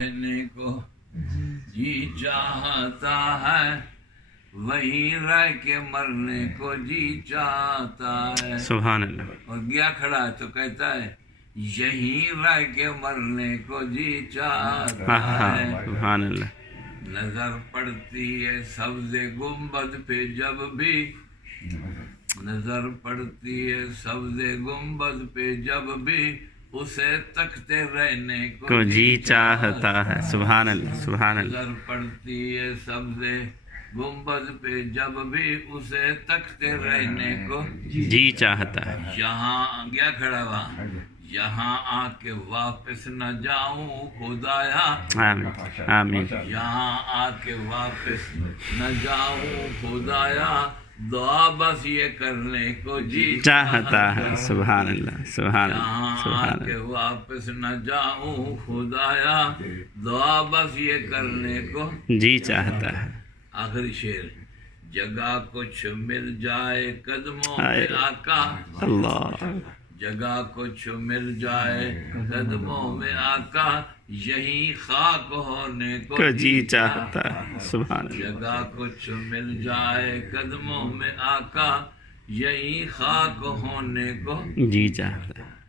رہنے کو جی چاہتا ہے، وہیں رہ کے مرنے کو جی چاہتا ہے۔ سبحان اللہ۔ اور گیا کھڑا ہے تو کہتا ہے یہیں رہ کے مرنے کو جی چاہتا ہے۔ سبحان اللہ۔ نظر پڑتی ہے سبز گنبد پہ جب بھی، نظر پڑتی ہے سبز گنبد پہ جب بھی، اسے تکتے رہنے کو جی چاہتا ہے۔ سبحان اللہ، سبحان اللہ۔ نظر پڑتی ہے سبز گنبد پہ جب بھی، اسے تکتے رہنے کو جی چاہتا ہے۔ یہاں گیا کھڑا وہاں، یہاں آ کے واپس نہ جاؤں خدایا، آمین آمین۔ یہاں آ کے واپس نہ جاؤں خدایا، دعا بس یہ کرنے کو جی چاہتا ہے۔ سبحان اللہ، سبحان اللہ، یہاں آ سبحان کے اللہ۔ واپس نہ جاؤں خدایا، دعا بس یہ کرنے کو جی چاہتا ہے۔ آخری شعر، جگہ کچھ مل جائے قدموں میں آقا، اللہ، جگہ کچھ مل جائے قدموں میں آقا، یہی خاک ہونے کو جی چاہتا ہے۔ سبحان اللہ۔ جگہ کچھ مل جائے قدموں میں آقا، یہی خاک ہونے کو جی چاہتا ہے۔